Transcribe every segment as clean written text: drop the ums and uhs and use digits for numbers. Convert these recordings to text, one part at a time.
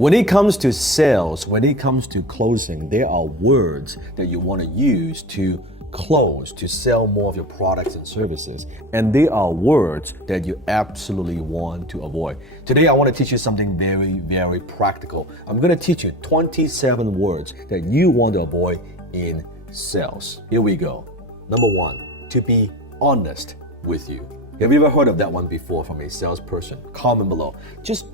When it comes to sales, when it comes to closing, there are words that you want to use to close, to sell more of your products and services. And there are words that you absolutely want to avoid. Today, I want to teach you something very, very practical. I'm going to teach you 27 words that you want to avoid in sales. Here we go. Number 1, to be honest with you. Have you ever heard of that one before from a salesperson? Comment below. Just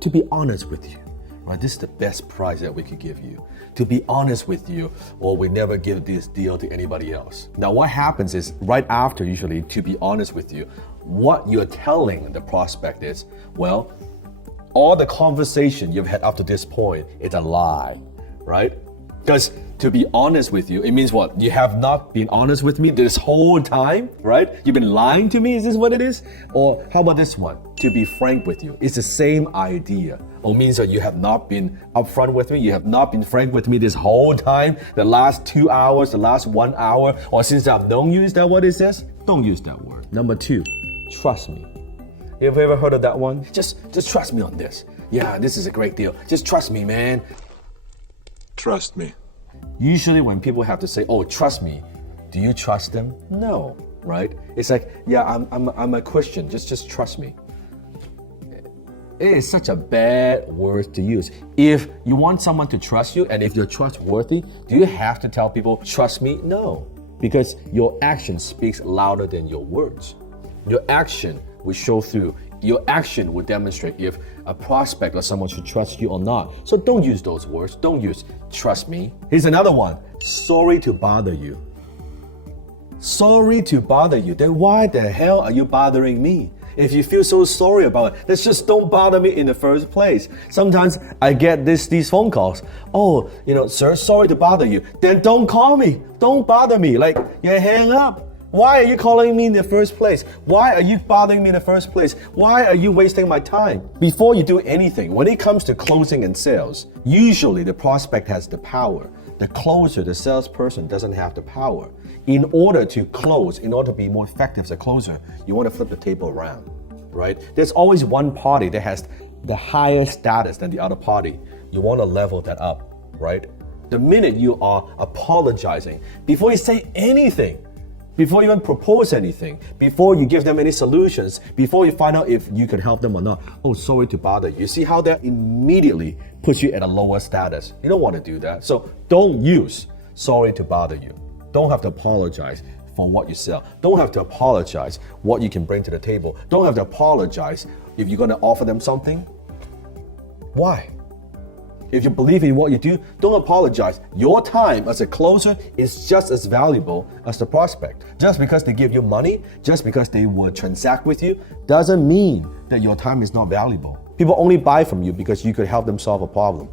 to be honest with you. Right, this is the best price that we could give you. To be honest with you, or we never give this deal to anybody else. Now what happens is right after, usually, to be honest with you, what you're telling the prospect is, well, all the conversation you've had up to this point is a lie, right? Because to be honest with you, it means what? You have not been honest with me this whole time, right? You've been lying to me, is this what it is? Or how about this one? To be frank with you. It's the same idea. Or means that you have not been upfront with me, you have not been frank with me this whole time, the last 2 hours, the last 1 hour, or since I've known you, is that what it says? Don't use that word. Number 2, trust me. Have you ever heard of that one? Just trust me on this. Yeah, this is a great deal. Just trust me, man. Trust me. Usually when people have to say, oh, trust me, do you trust them? No, right? It's like, yeah, I'm a Christian, just trust me. It is such a bad word to use. If you want someone to trust you, and if you're trustworthy, do you have to tell people, trust me? No, because your action speaks louder than your words. Your action will show through. Your action will demonstrate if a prospect or someone should trust you or not. So don't use those words. Don't use trust me. Here's another one. Sorry to bother you. Sorry to bother you. Then why the hell are you bothering me? If you feel so sorry about it, let's just don't bother me in the first place. Sometimes I get these phone calls. Oh, sir, sorry to bother you. Then don't call me. Don't bother me. Like, you hang up. Why are you calling me in the first place? Why are you bothering me in the first place? Why are you wasting my time? Before you do anything, when it comes to closing and sales, usually the prospect has the power. The closer, the salesperson, doesn't have the power. In order to close, in order to be more effective as a closer, you want to flip the table around, right? There's always one party that has the higher status than the other party. You want to level that up, right? The minute you are apologizing, before you say anything, before you even propose anything, before you give them any solutions, before you find out if you can help them or not, oh, sorry to bother you. You see how that immediately puts you at a lower status? You don't want to do that. So don't use sorry to bother you. Don't have to apologize for what you sell. Don't have to apologize what you can bring to the table. Don't have to apologize if you're going to offer them something. Why? If you believe in what you do, don't apologize. Your time as a closer is just as valuable as the prospect. Just because they give you money, just because they will transact with you, doesn't mean that your time is not valuable. People only buy from you because you could help them solve a problem.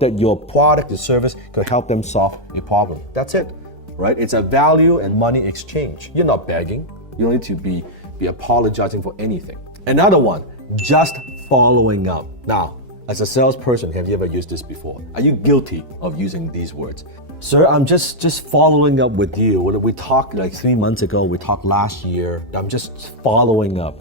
That your product or service could help them solve a problem. That's it, right? It's a value and money exchange. You're not begging. You don't need to be apologizing for anything. Another one, just following up. Now, as a salesperson, have you ever used this before? Are you guilty of using these words? Sir, I'm just following up with you. We talked like 3 months ago, we talked last year. I'm just following up.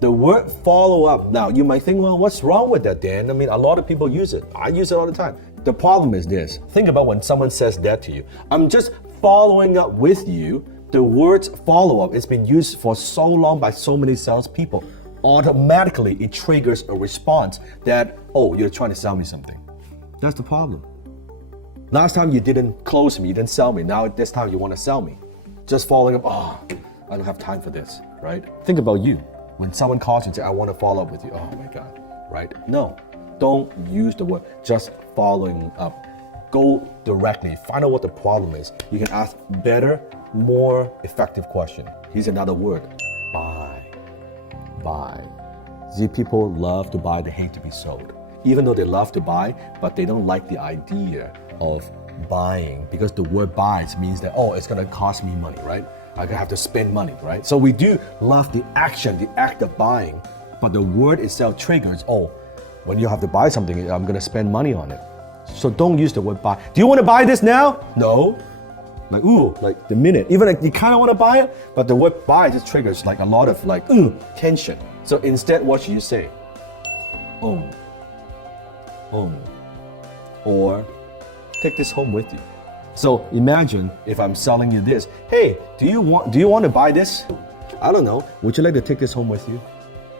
The word follow up, now you might think, well, what's wrong with that, Dan? I mean, a lot of people use it. I use it all the time. The problem is this. Think about when someone says that to you. I'm just following up with you. The words follow up, it's been used for so long by so many salespeople. Automatically, it triggers a response that, oh, you're trying to sell me something. That's the problem. Last time you didn't close me, you didn't sell me. Now this time you want to sell me. Just following up, oh, I don't have time for this, right? Think about you. When someone calls you and says, I want to follow up with you. Oh my God, right? No, don't use the word just following up. Go directly, find out what the problem is. You can ask better, more effective question. Here's another word, buy. See, people love to buy, they hate to be sold. Even though they love to buy, but they don't like the idea of buying because the word buys means that, oh, it's gonna cost me money, right? I'm gonna have to spend money, right? So we do love the action, the act of buying, but the word itself triggers, oh, when you have to buy something, I'm gonna spend money on it. So don't use the word buy. Do you wanna buy this now? No. Like, ooh, like the minute. Even like you kind of want to buy it, but the word buy just triggers like a lot of like, ooh, tension. So instead, what should you say? home. Or take this home with you. So imagine if I'm selling you this. Hey, do you want to buy this? I don't know. Would you like to take this home with you?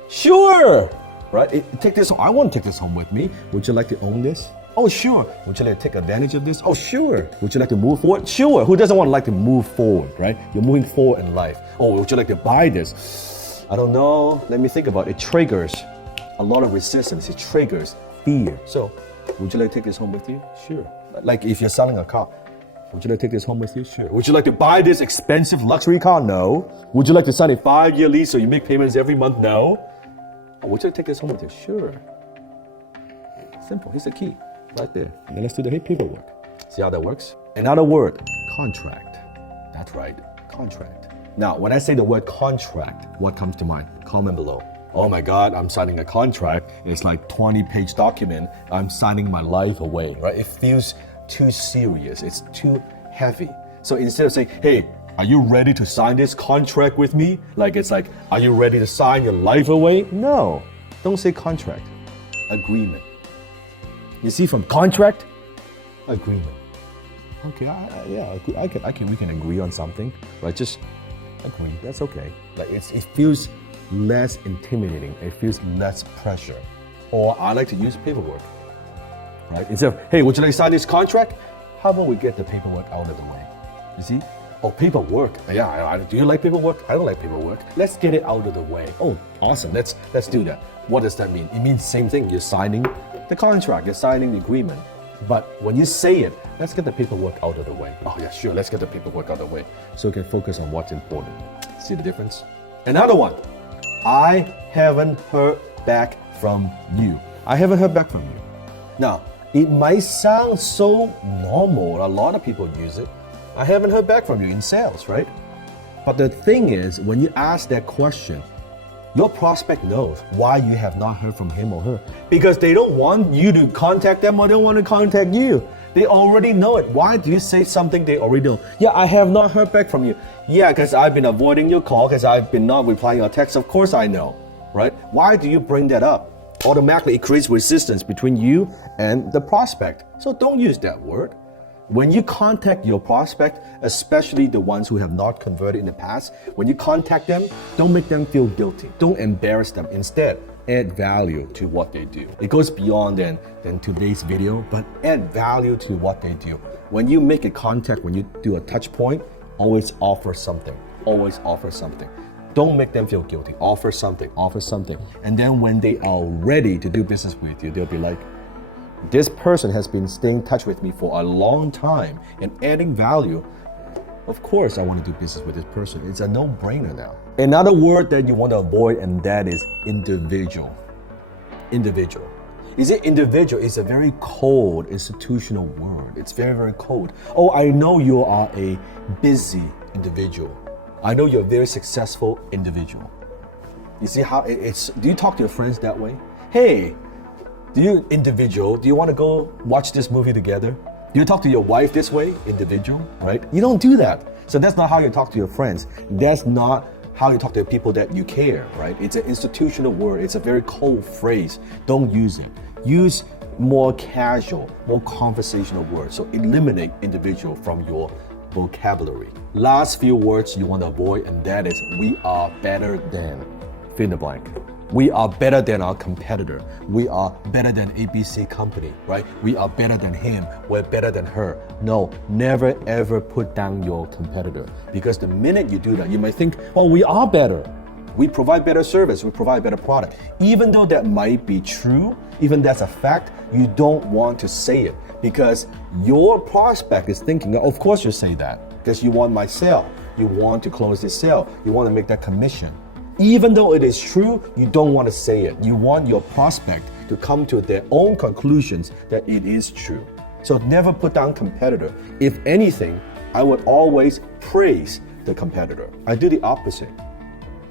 Sure. Right? Take this. I want to take this home with me. Would you like to own this? Oh, sure. Would you like to take advantage of this? Oh, sure. Would you like to move forward? Sure. Who doesn't want to like to move forward, right? You're moving forward in life. Oh, would you like to buy this? I don't know. Let me think about it. It triggers a lot of resistance. It triggers fear. So, would you like to take this home with you? Sure. Like if you're selling a car, would you like to take this home with you? Sure. Would you like to buy this expensive luxury car? No. Would you like to sign a 5-year lease so you make payments every month? No. Or would you like to take this home with you? Sure. Simple. Here's the key. Right there. And then let's do the paperwork. See how that works? Another word, contract. That's right, contract. Now, when I say the word contract, what comes to mind? Comment below. Oh my God, I'm signing a contract. It's like 20-page document. I'm signing my life away, right? It feels too serious. It's too heavy. So instead of saying, hey, are you ready to sign this contract with me? It's like, are you ready to sign your life away? No, don't say contract. Agreement. You see, from contract, agreement. Okay, we can agree on something, right? Just agree. That's okay. It feels less intimidating. It feels less pressure. Or I like to use paperwork, right? Instead of, hey, would you like to sign this contract? How about we get the paperwork out of the way? You see? Oh, paperwork. Yeah, do you like paperwork? I don't like paperwork. Let's get it out of the way. Oh, awesome. Let's do that. What does that mean? It means same thing. You're signing the contract. You're signing the agreement. But when you say it, let's get the paperwork out of the way. Oh yeah, sure. Let's get the paperwork out of the way so we can focus on what's important. See the difference? Another one. I haven't heard back from you. I haven't heard back from you. Now, it might sound so normal. A lot of people use it. I haven't heard back from you in sales, right? But the thing is, when you ask that question, your prospect knows why you have not heard from him or her. Because they don't want you to contact them or they don't want to contact you. They already know it. Why do you say something they already know? Yeah, I have not heard back from you. Yeah, because I've been avoiding your call, because I've been not replying your text. Of course I know, right? Why do you bring that up? Automatically, it creates resistance between you and the prospect. So don't use that word. When you contact your prospect, especially the ones who have not converted in the past, when you contact them, don't make them feel guilty. Don't embarrass them. Instead, add value to what they do. It goes beyond than today's video, but add value to what they do. When you make a contact, when you do a touch point, always offer something. Always offer something. Don't make them feel guilty. Offer something. Offer something. And then when they are ready to do business with you, they'll be like, this person has been staying in touch with me for a long time and adding value. Of course, I want to do business with this person. It's a no-brainer now. Another word that you want to avoid, and that is individual. Individual. You see, individual is a very cold institutional word. It's very, very cold. Oh, I know you are a busy individual. I know you're a very successful individual. You see how it's, do you talk to your friends that way? Hey, do you want to go watch this movie together? Do you talk to your wife this way? Individual, right? You don't do that. So that's not how you talk to your friends. That's not how you talk to people that you care, right? It's an institutional word. It's a very cold phrase. Don't use it. Use more casual, more conversational words. So eliminate individual from your vocabulary. Last few words you want to avoid, and that is, we are better than, fill in the blank. We are better than our competitor. We are better than ABC company, right? We are better than him. We're better than her. No, never ever put down your competitor. Because the minute you do that, you might think, oh, we are better. We provide better service. We provide better product. Even though that might be true, even that's a fact, you don't want to say it because your prospect is thinking, of course you say that because you want my sale. You want to close this sale. You want to make that commission. Even though it is true, you don't want to say it. You want your prospect to come to their own conclusions that it is true. So never put down competitor. If anything, I would always praise the competitor. I do the opposite.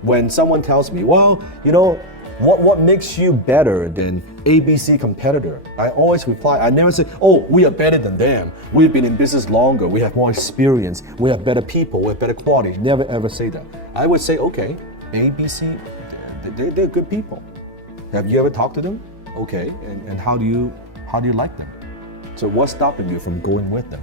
When someone tells me, well, you know, what makes you better than ABC competitor? I always reply, I never say, oh, we are better than them. We've been in business longer. We have more experience. We have better people. We have better quality. Never ever say that. I would say, okay, ABC, they're good people. Have you ever talked to them? Okay, and how do How do you like them? So what's stopping you from going with them?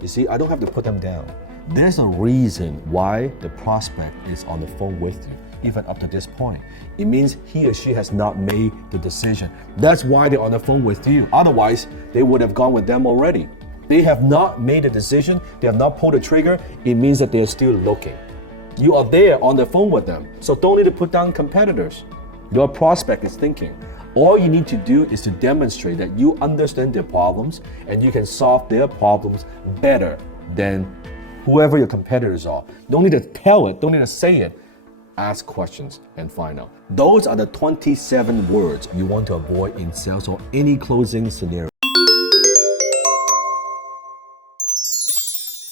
You see, I don't have to put them down. There's a reason why the prospect is on the phone with you, even up to this point. It means he or she has not made the decision. That's why they're on the phone with you. Otherwise, they would have gone with them already. They have not made a decision. They have not pulled the trigger. It means that they're still looking. You are there on the phone with them. So don't need to put down competitors. Your prospect is thinking. All you need to do is to demonstrate that you understand their problems and you can solve their problems better than whoever your competitors are. Don't need to tell it, don't need to say it. Ask questions and find out. Those are the 27 words you want to avoid in sales or any closing scenario.